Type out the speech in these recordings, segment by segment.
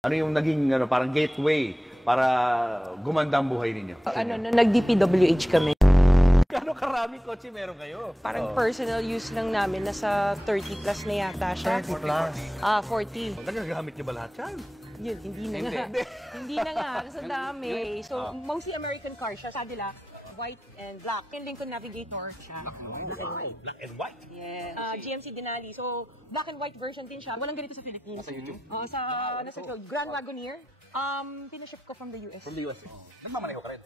Ano yung naging parang gateway para gumanda ang buhay ninyo? Nag-DPWH kami. Gano'ng karaming kotse meron kayo? Parang personal use lang namin, nasa 30 plus na yata siya. 30 plus? 40. Nagagamit niyo ba lahat yan? Yun, hindi na nga. Hindi na nga, kasi ang dami. So, mostly American car siya. Sabi nila, white and black. Yung Lincoln Navigator siya. Black and white. Black and white? Yes. GMC Denali. So, black and white version din siya. Walang ganito sa Philippines. Sa YouTube? Nasa Grand Wagoneer. Pinaship ko from the US. From the US? Nagmamaneho ka rin?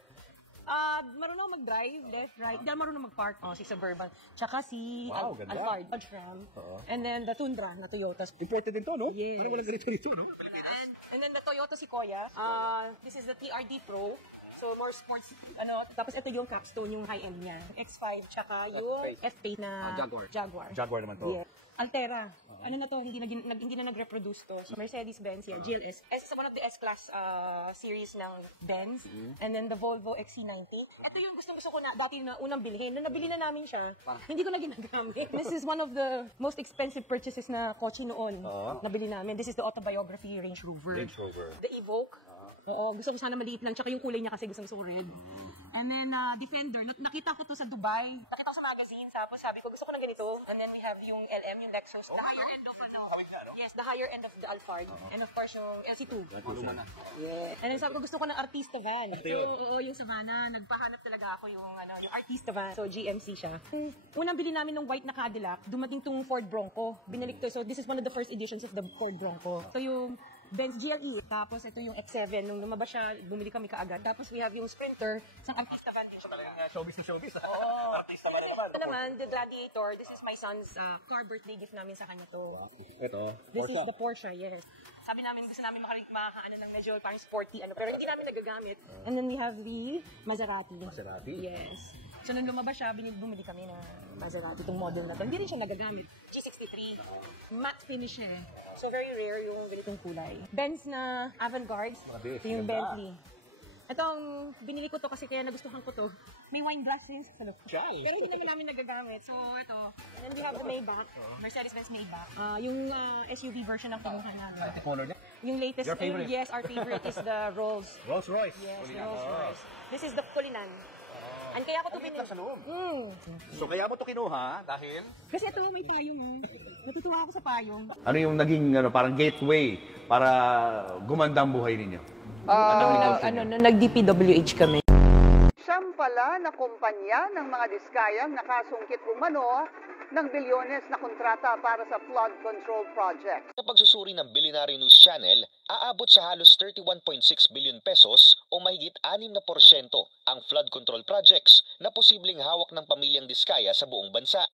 Marunong mag-drive, left, right. Hindi marunong mag-park. Si Suburban. Tsaka si ganda. Alphard, Dodge Ram. And then the Tundra na Toyota. Imported din to, no? Yes. Ano walang ganito dito, no? And then the Toyota Sequoia. This is the TRD Pro. So, more sports, tapos ito yung capstone, yung high-end niya. X5, tsaka yung F8 na Jaguar. Jaguar naman to. Yeah. Altera. Ano na to, hindi na nag-reproduce to. So, Mercedes-Benz yan, GLS. S is one of the S-Class series ng Benz. And then the Volvo XC90. Ito yung gusto ko na dati na unang bilhin. Nung nabili na namin siya, hindi ko na ginagamit. This is one of the most expensive purchases na kotse noon. Nabili namin. This is the autobiography Range Rover. The Evoque. Oo, gusto ko sana maliit lang. Tsaka yung kulay niya kasi gusto ko red. And then, Defender. Nakita ko to sa Dubai. Nakita ko sa magazine. Tapos sabi ko, gusto ko ng ganito. And then we have yung LM, yung Lexus. The higher end of Yes, the higher end of the Alphard. And of course, yung LC2. Yeah. And then sabi ko, gusto ko ng Artista van. So, yung Savannah, nagpahanap talaga ako yung Artista van. So, GMC siya. Unang bili namin ng white na Cadillac, dumating tong Ford Bronco. Binalik to. So, this is one of the first editions of the Ford Bronco. So, yung Benz GLE. Tapos, ito yung X7. Nung lumabas siya, bumili kami kaagad. Tapos, we have yung Sprinter. Isang Artista van din siya. Showbiz na showbiz. Artista pa rin. Ito naman, the Gladiator. This is my son's car birthday gift namin sa kanya to. Ito, This is the Porsche, yes. Sabi namin, gusto namin makakaano ng medyo parang sporty, pero hindi namin nagagamit. And then we have the Maserati. Yes. So, nung lumabas siya, bumili kami ng Maserati, itong model na to. Hindi rin siya nagagamit. G63. Matte finish siya. So, very rare yung ganitong kulay. Benz na Avantgarde. Ito yung Bentley. Itong, binili ko to kasi kaya nagustuhan ko to. May wine glass rin sa loob. Pero hindi naman namin nagagamit. So, ito. And then we have the Maybach. Mercedes-Benz Maybach. Yung SUV version ng kinuha namin. Color niya? Yung latest. Your favorite? Yes, our favorite is the Rolls. Rolls Royce. Yes, Rolls Royce. This is the Cullinan. And kaya ko to binili. Sa loob. So, kaya mo to kinuha dahil? Kasi ito, may payong. Natutuwa ako sa payong. Ano yung naging parang gateway para gumanda ang buhay ninyo? Nag-DPWH kami. Siyam pala na kumpanya ng mga diskayang nakasungkit umano ng bilyones na kontrata para sa flood control project. Sa pagsusuri ng Billionaire News Channel, aabot sa halos 31.6 billion pesos o mahigit 6% ang flood control projects na posibleng hawak ng pamilyang Diskaya sa buong bansa.